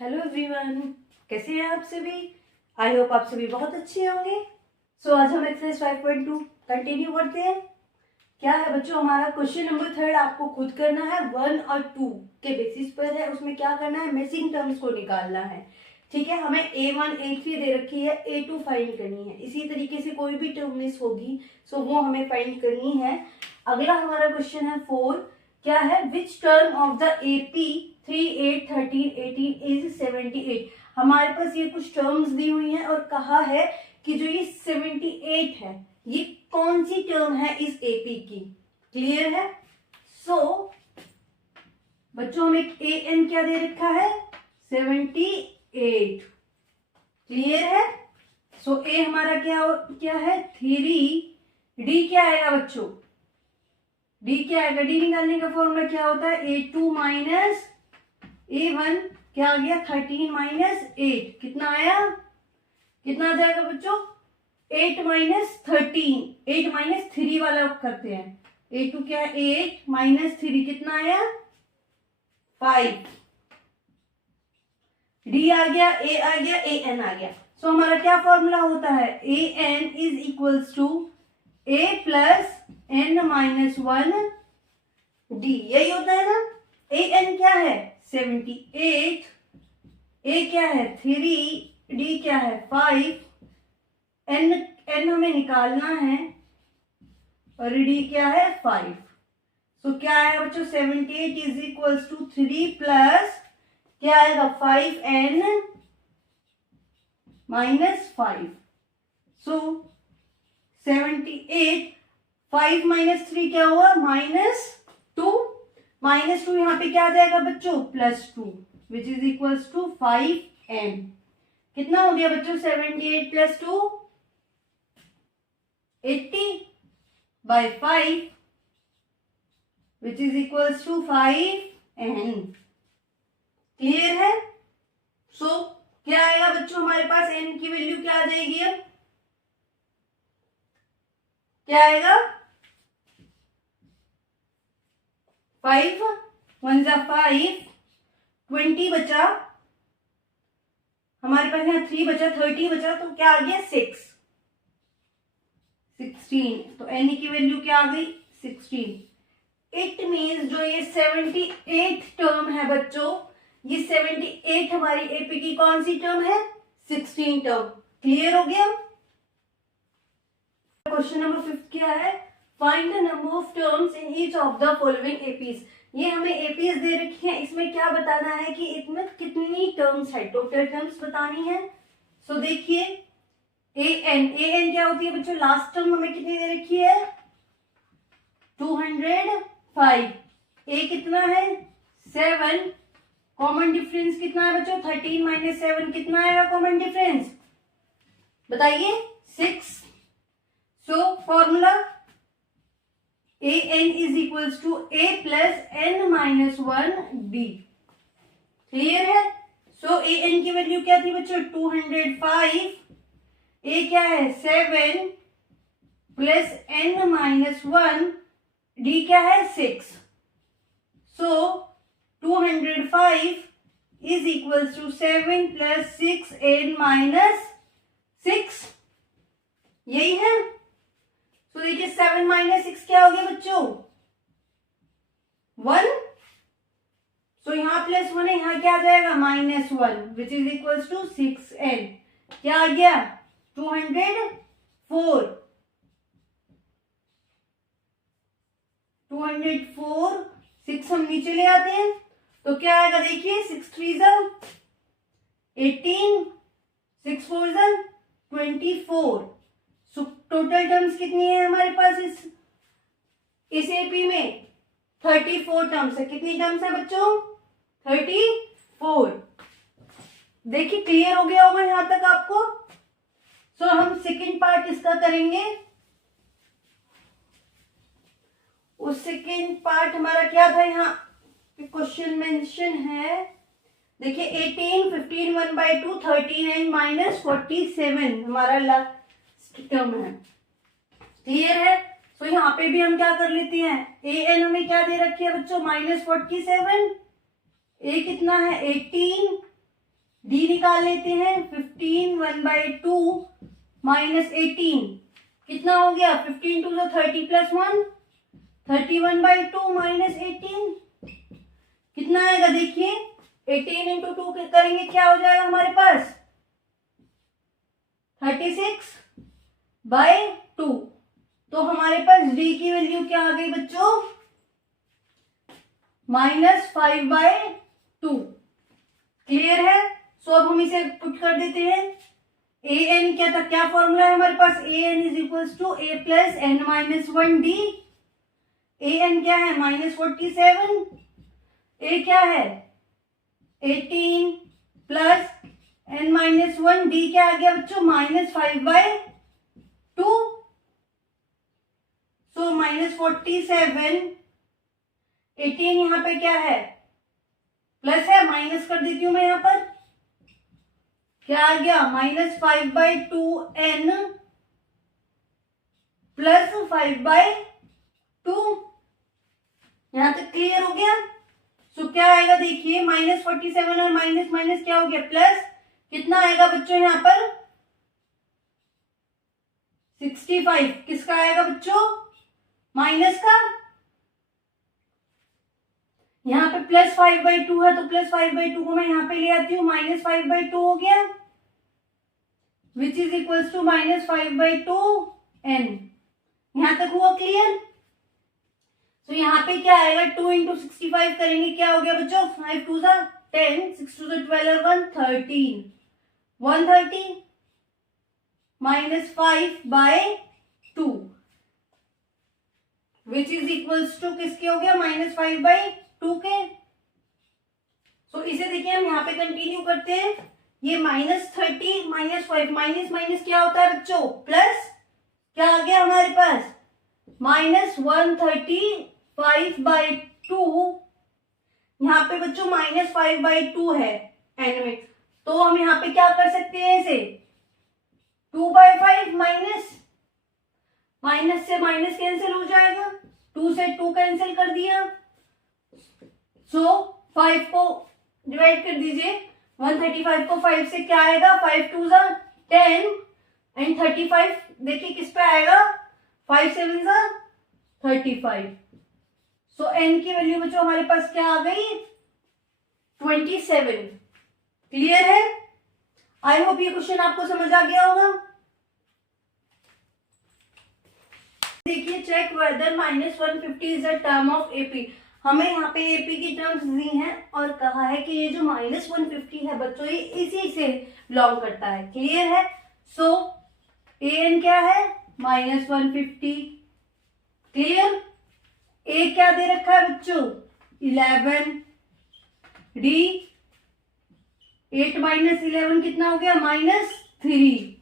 Hello everyone, कैसे हैं आप सभी। आई होप आप सभी बहुत अच्छे होंगे। सो आज हम एक्सरसाइज 5.2 कंटिन्यू करते हैं। क्या है बच्चों, हमारा क्वेश्चन नंबर 3 आपको खुद करना है। 1 और 2 के बेसिस पर है। उसमें क्या करना है, मिसिंग टर्म्स को निकालना है। ठीक है, हमें A1 A3 दे रखी है, A2 फाइंड करनी है। इसी तरीके से कोई भी टर्म मिस होगी सो वो हमें फाइंड करनी है। अगला हमारा क्वेश्चन है 4। क्या है, which term of the AP 3, 8, 13, 18 is 78। हमारे पास ये कुछ टर्म्स दी हुई हैं और कहा है कि जो ये 78 है ये कौन सी टर्म है इस AP की। क्लियर है। सो बच्चों हमें AN क्या दे रखा है, 78। क्लियर है। सो A हमारा क्या है 3। D क्या आएगा बच्चों, D क्या आएगा, D निकालने का फॉर्मूला क्या होता है, A2 माइनस A1 क्या आ गया 13 माइनस 8। कितना आया, कितना आ जाएगा बच्चों, 8 माइनस 13, 8 माइनस 3 वाला करते हैं। A2 क्या है 8 माइनस 3 कितना आया 5। D आ गया, A आ गया, AN आ गया। सो हमारा क्या फॉर्मूला होता है, AN is equals to A plus N minus 1 D। यही होता है ना। AN क्या है 78, A क्या है 3, D क्या है 5, N हमें निकालना है और D क्या है 5। सो क्या आएगा बच्चों, 78 इज इक्वल्स टू 3 प्लस क्या आएगा 5N माइनस 5। सो 78, 5 माइनस 3 क्या हुआ -2, -2 यहाँ पे क्या आ जाएगा बच्चों +2 विच इज इक्वल्स टू 5N। कितना हो गया बच्चों 78 plus 2 80 by 5 which is equals to 5N। Clear है। सो क्या आएगा बच्चों हमारे पास, N की वैल्यू क्या आ जाएगी, अब क्या आएगा 5 1 जा 5, 20 बचा हमारे पास, यहाँ 3 बचा, 30 बचा, तो क्या आ गया 6, 16। तो N की वैल्यू क्या आ गई 16। इट मीन्स जो ये 78 टर्म है बच्चों, ये 78 हमारी AP की कौन सी टर्म है, 16 टर्म। क्लियर हो गया। क्वेश्चन नंबर 5 क्या है, find the number of terms in each of the following APs. ये हमें एपीज दे रखी है, इसमें क्या बताना है कि इसमें कितनी टर्म्स है, टोटल टर्म्स बतानी है। सो देखिए AN क्या होती है बच्चों, लास्ट टर्म हमें कितनी दे रखी है 205। A कितना है 7, कॉमन डिफरेंस कितना है बच्चों 13 माइनस 7, कितना आएगा कॉमन डिफरेंस बताइए 6। So formula AN is equals to A plus N minus 1 D। Clear है। सो AN की वैल्यू क्या थी बच्चों 205, A क्या है 7 प्लस N माइनस 1, D क्या है 6। सो 205 is equals to 7 plus 6N minus 6, यही है। तो देखिए 7 माइनस 6 क्या हो गया बच्चों 1। सो यहाँ +1 है, यहाँ क्या आ जाएगा -1 विच इज इक्वल्स टू 6N। क्या आ गया 204, 6 हम नीचे ले आते हैं तो क्या आएगा देखिए 6 3 18, 6 4 24। सो टोटल टर्म्स कितनी है हमारे पास इस एपी में 34 टर्म्स है। कितनी टर्म्स है बच्चों 34। देखिए क्लियर हो गया होगा यहां तक आपको। सो हम सेकेंड पार्ट इसका करेंगे। उस सेकेंड पार्ट हमारा क्या था, यहाँ क्वेश्चन मेंशन है देखिए 18, 15 1/2, 39 माइनस 47 हमारा लास्ट टर्म है। क्लियर है। तो यहाँ पे भी हम क्या कर लेते हैं, AN हमें क्या दे रखी है बच्चों -47, A कितना है 18, डी निकाल लेते हैं। 15 1/2 माइनस 18 कितना हो गया? 15 2 30 प्लस 1 31/2 माइनस 18 कितना आएगा? देखिए 18 इंटू 2 करेंगे क्या हो जाएगा हमारे पास? 36/2। तो हमारे पास डी की वैल्यू क्या आ गई बच्चों? -5/2। क्लियर है? सो अब हम इसे पुट कर देते हैं। ए एन क्या था? क्या फॉर्मूला है हमारे पास? A N is equals to A plus N minus 1 D. A N क्या है? -47। ए क्या है? 18 प्लस एन माइनस 1 डी क्या आ गया बच्चों? -5/2। सो -47। 18 यहाँ पे क्या है? प्लस है, माइनस कर देती हूं मैं यहाँ पर। क्या आ गया? -5/2 एन प्लस 5/2। यहां तक क्लियर हो गया? सो क्या आएगा? देखिए -47 और माइनस माइनस क्या हो गया? प्लस। कितना आएगा बच्चों यहाँ पर? 65। किसका आएगा बच्चों? माइनस का। यहाँ पे +5/2 है तो +5/2 को मैं यहाँ पे ले आती हूँ, -5/2 हो गया, which is equals to -5/2 n। यहां तक हुआ क्लियर? तो यहाँ पे क्या आएगा? 2 इंटू 65 करेंगे, क्या हो गया बच्चों? 5 2 10, 6 2 12 और 1 13, 130 -5/2 विच इज इक्वल्स टू किसके हो गया? -5/2 के। सो इसे देखिए हम यहाँ पे कंटिन्यू करते हैं। ये -30 -5 माइनस माइनस क्या होता है बच्चों? प्लस। क्या आ गया हमारे पास? -135/2। यहाँ पे बच्चों -5/2 है एन में, तो हम यहाँ पे क्या कर सकते हैं? इसे 2/5 माइनस से माइनस कैंसिल हो जाएगा, 2 से 2 कैंसिल कर दिया। सो 5 को डिवाइड कर दीजिए, 135 को 5 से क्या आएगा? 5 2 10 एंड 35 देखिए किस पे आएगा? 5 7 35। सो n की वैल्यू बच्चों हमारे पास क्या आ गई? 27। क्लियर है? आई होप ये क्वेश्चन आपको समझ आ गया होगा। देखिए check whether -150 is a term of AP. हमें यहाँ पे एपी की टर्म्स दी हैं और कहा है कि ये जो -150 है बच्चों, ये इसी से बिलोंग करता है। क्लियर है? सो ए एन क्या है? -150। क्लियर? ए क्या दे रखा है बच्चों? 11। डी 8 - 11 कितना हो गया? -3।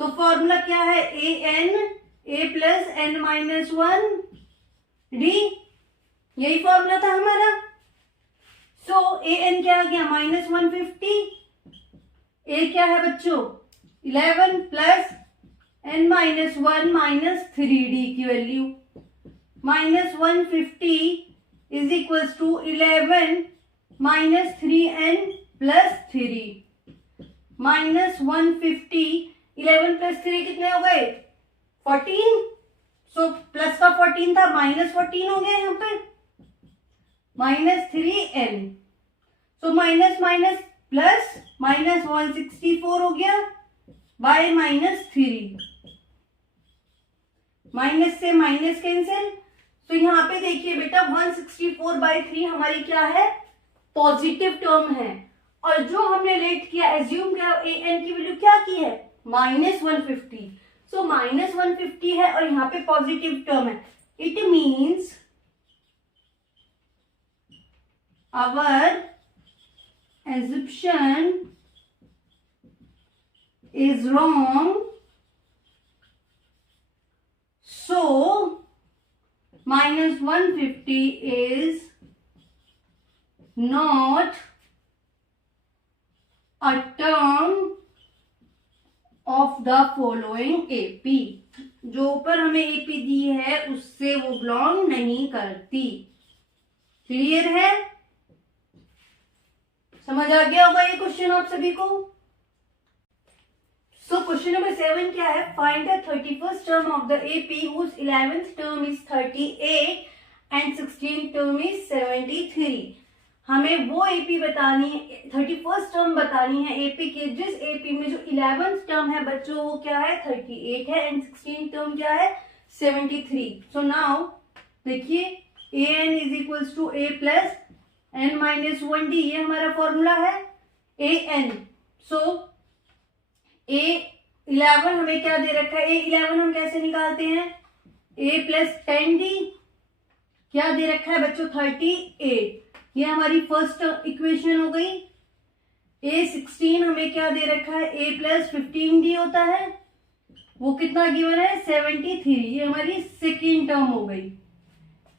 सो फॉर्मूला क्या है? A N A plus N -1 D, यही फॉर्मूला था हमारा। सो ए एन क्या आ गया? -150। ए क्या है बच्चों? 11 प्लस एन -1 -3 डी की value -150 is equals to 11 -3n plus 3 -150। 11 plus 3 कितने हो गए? 14। सो प्लस का 14 था, -14 हो गया यहाँ पे, -3n। So minus minus plus -164 हो गया बाय -3। माइनस से माइनस कैंसिल। तो यहाँ पे देखिए बेटा 164/3 हमारी क्या है? पॉजिटिव टर्म है। और जो हमने लेट किया, एज्यूम किया, ए एन की वैल्यू क्या की है? -150। सो -150 है और यहाँ पे पॉजिटिव टर्म है। It means our assumption is wrong, so -150 is not a term of the following AP। जो ऊपर हमें AP दी है उससे वो बिलोंग नहीं करती। क्लियर है? समझ आ गया होगा ये क्वेश्चन आप सभी को। सो क्वेश्चन नंबर 7 क्या है, find the 31st term of the AP whose 11th term is 38 and 16th term is 73। हमें वो एपी बतानी है, 31st टर्म बतानी है एपी की, जिस एपी में जो 11th टर्म है बच्चों वो क्या है 38 है एंड 16th टर्म क्या है 73। सो नाउ देखिए a N is equals to A plus N minus 1 d, ये हमारा फॉर्मूला है ए एन। सो ए 11 हमें क्या दे रखा है, ए 11 हम कैसे निकालते हैं, ए प्लस 10 डी क्या दे रखा है बच्चों 38, ये हमारी फर्स्ट इक्वेशन हो गई। ए 16 हमें क्या दे रखा है, ए प्लस 15 डी होता है, वो कितना गिवन है 73, ये हमारी सेकेंड टर्म हो गई।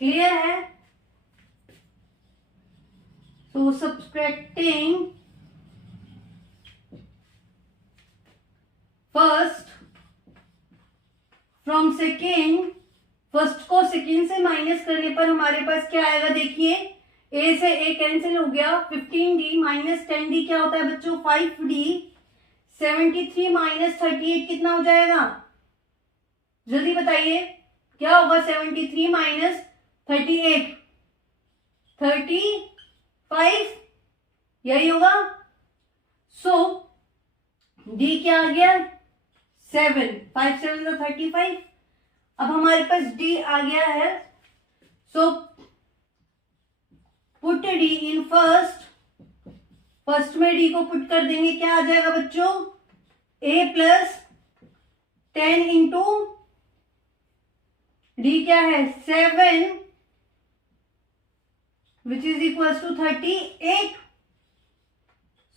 क्लियर है। तो subtracting first from second, first को सेकेंड से माइनस करने पर हमारे पास क्या आएगा, देखिए ए से ए कैंसिल हो गया, 15d माइनस 10d क्या होता है बच्चों 5d, 73 माइनस 38 कितना हो जाएगा, जल्दी बताइए क्या होगा, 73 माइनस 38 35 यही होगा। सो d क्या आ गया 7, 5 7 तो 35। अब हमारे पास d आ गया है, so put d in first, first में d को पुट कर देंगे, क्या आ जाएगा बच्चों a प्लस 10 इंटू d क्या है 7 which is equal to 38।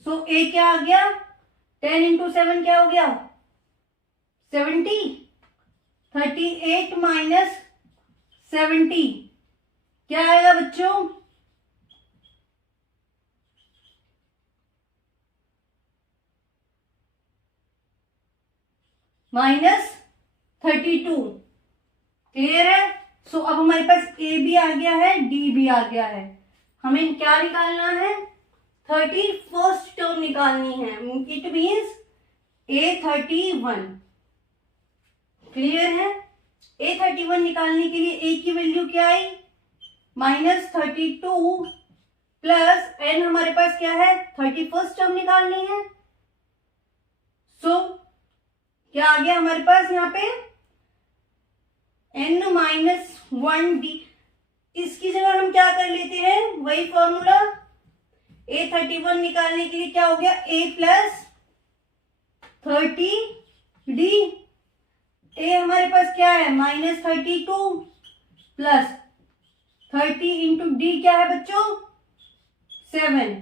So a क्या आ गया 10 इंटू 7 क्या हो गया 70, 38 माइनस 70 क्या आएगा बच्चों -32। क्लियर है। सो अब हमारे पास a भी आ गया है d भी आ गया है, हमें क्या निकालना है 31st टर्म निकालनी है, इट मीन्स A31। क्लियर है। A31 निकालने के लिए a की वैल्यू क्या आई -32 प्लस n हमारे पास क्या है 31st टर्म निकालनी है। सो क्या आ गया हमारे पास यहाँ पे n माइनस 1d, इसकी जगह हम क्या कर लेते हैं वही फॉर्मूला, A31 निकालने के लिए क्या हो गया a प्लस 30d, a हमारे पास क्या है -32 प्लस 30 इंटू d क्या है बच्चों 7।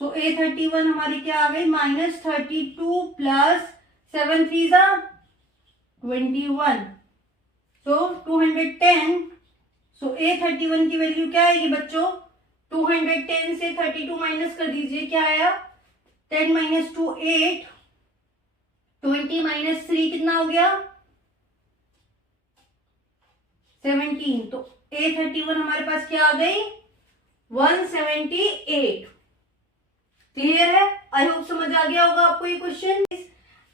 सो A31 हमारी क्या आ गई -32 प्लस 7 3 जा 21, सो 210। सो A31 की वैल्यू क्या आएगी बच्चों 210 से 32 माइनस कर दीजिए, क्या आया 10 माइनस 2 8, 20 माइनस 3 कितना हो गया 17। तो A31 हमारे पास क्या आ गई 178। क्लियर है। आई होप समझ आ गया होगा आपको ये question.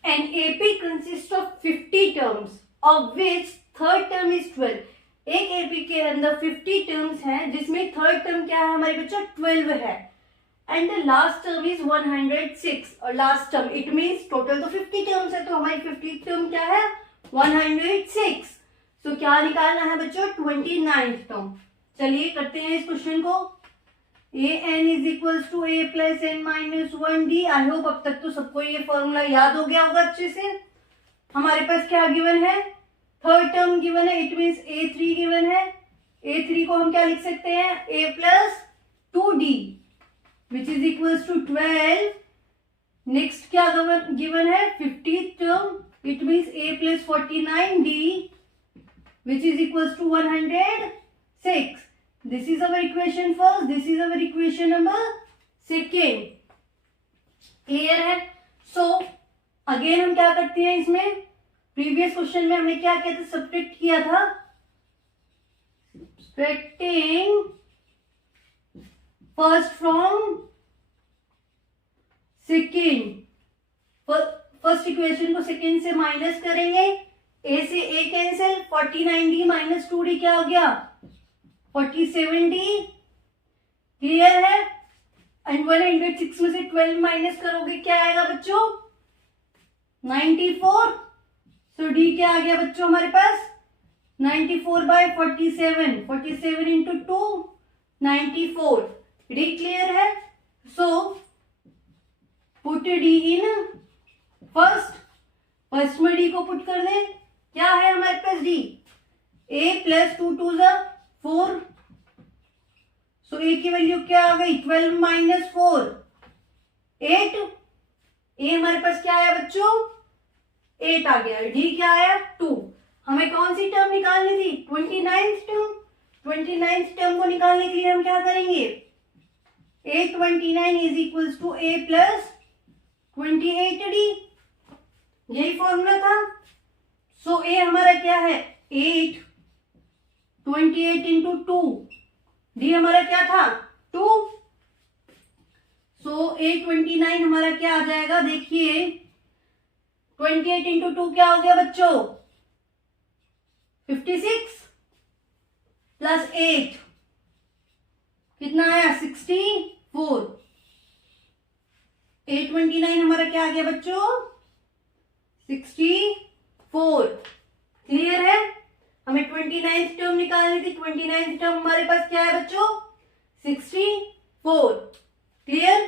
An AP consist of 50 terms of which third term is 12। एक एपी के अंदर 50 टर्म्स हैं जिसमें थर्ड टर्म क्या है हमारे बच्चों 12 है and the last term is 106, और last term it means total तो 50 टर्म्स है, तो हमारी 50 टर्म क्या है 106। सो क्या निकालना है बच्चों 29th टर्म। चलिए करते हैं इस क्वेश्चन को। A N is equal to A plus N minus 1d। I hope अब तक तो सबको ये फॉर्मूला याद हो गया होगा अच्छे से। हमारे पास क्या गिवन है थर्ड टर्म गिवन है, इट मीन्स A3 गिवन है। A3 को हम क्या लिख सकते हैं a plus 2d which is equal to 12। Next क्या गिवन है 50th term, it means a plus 49d which is equals to 106. This is our equation first, this is our equation number second. Clear है। So again हम क्या करते हैं इसमें, previous question में हमने क्या किया था सब्ट्रैक्ट किया था, subtracting first from second, first equation को सेकेंड से माइनस करेंगे, ए से ए कैंसिल, 49d माइनस 2d क्या हो गया 47d, क्लियर है। एंड 106 में से 12 माइनस करोगे क्या आएगा बच्चों 94, सो डी क्या आ गया बच्चों हमारे पास 94/47, 47 इंटू 2 94, डी क्लियर है। So put D in first में डी को पुट कर दे, क्या है हमारे पास डी, a प्लस 2 2 4, सो ए की वैल्यू क्या आ गई 12 माइनस 4 8, ए हमारे पास क्या आया बच्चों 8 आ गया, डी क्या आया 2। हमें कौन सी टर्म निकालनी थी 29th टर्म, 29th टर्म को निकालने के लिए हम क्या करेंगे A29 is equals to A plus 28d, यही फॉर्मूला था। सो ए हमारा क्या है 8, 28 इंटू 2, डी हमारा क्या था 2, सो A29 हमारा क्या आ जाएगा देखिए 28 इंटू 2 क्या हो गया बच्चों 56 प्लस 8 कितना आया 64, A29 हमारा क्या आ गया बच्चों 64, क्लियर है। हमें 29th टर्म निकालनी थी, 29th टर्म हमारे पास क्या है बच्चों 64, क्लियर।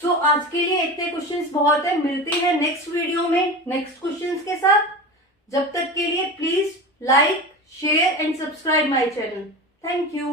सो आज के लिए इतने क्वेश्चंस बहुत है, मिलते हैं नेक्स्ट वीडियो में नेक्स्ट क्वेश्चंस के साथ। जब तक के लिए please like share and subscribe my channel, thank you.